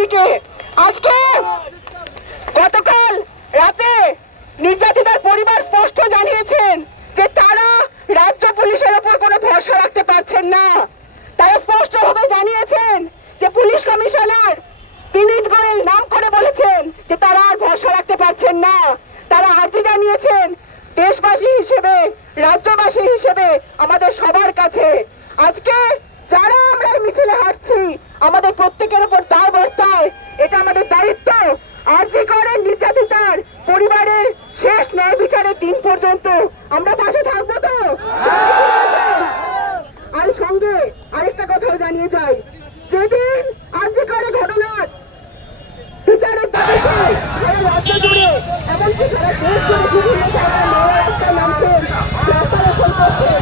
দিকে। আজকে গতকাল রাতে নির্যাতিতার পরিবার স্পষ্ট জানিয়েছেন যে তারা রাজ্য পুলিশের ওপর কোনো ভরসা রাখতে পারছেন না। তারা স্পষ্টভাবে জানিয়েছেন যে পুলিশ কমিশনার বিনীত গোয়েল নাম করে বলেছেন যে তারা আর ভরসা রাখতে পারছেন না। তারা আর্জি জানিয়েছেন, দেশবাসী হিসেবে, রাজ্যবাসী হিসেবে আমাদের সবার কাছে, আজকে যারা আমরা মিছিলে হাঁটছি, আমাদের প্রত্যেকের উপর দায় বর্তা রাজ্য জুড়ে এমনকি যারা দেশ জুড়ে বিভিন্ন জায়গায় নয় রাস্তা নামছেন রাস্তা দখল করছেন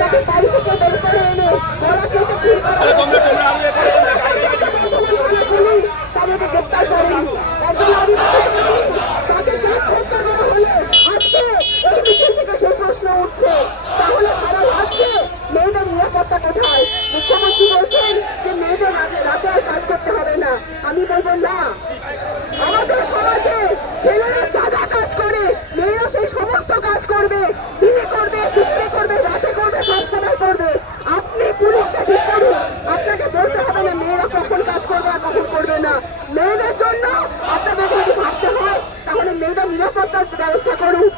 তাকে বাড়ি থেকে বের করে এনে ঘোড়া কেটে কি তাদেরকে গ্রেপ্তার করেন একজন তাকে দেশ হত্যা করা হলে আজকে এই মেয়েদের নিরাপত্তা কোথায় মুখ্যমন্ত্রী বলেন যে মেয়েদের রাজে রাতে আর কাজ করতে হবে না। আমি বলব না। আমাদের সমাজে ছেলেরা যা যা কাজ করে, মেয়েরা সেই সমস্ত কাজ করবে। দিনে করবে, দুপুরে করবে, রাতে করবে, সব সময় করবে। আপনি পুলিশকে ঠিক করুন। আপনাকে বলতে হবে না মেয়েরা কখন কাজ করবে আর কখন করবে না। মেয়েদের জন্য আপনাকে যদি ভাবতে হয়, তাহলে মেয়েদের নিরাপত্তার ব্যবস্থা করুন।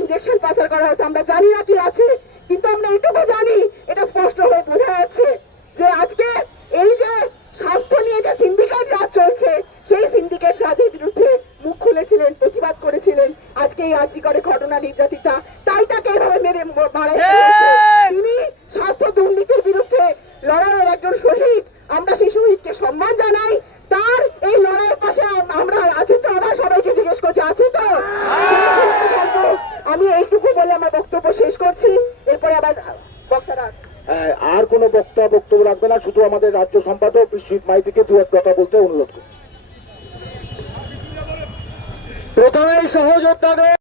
ইঞ্জেকশন পাচার করা হতো আমরা জানি না কি আছে, কিন্তু আমরা এটুকু জানি, এটা স্পষ্ট হয়ে বোঝা যাচ্ছে যে আজকে এই যে স্বাস্থ্য নিয়ে যে সিন্ডিকেট আমার বক্তব্য শেষ করছি। এরপরে আবার বক্তারা আছে। হ্যাঁ, আর কোনো বক্তা বক্তব্য রাখবে না শুধু আমাদের রাজ্য সম্পাদক শীত মাইতিকে দু এক কথা বলতে অনুরোধ করি। প্রথমেই সহযোদ্ধাদের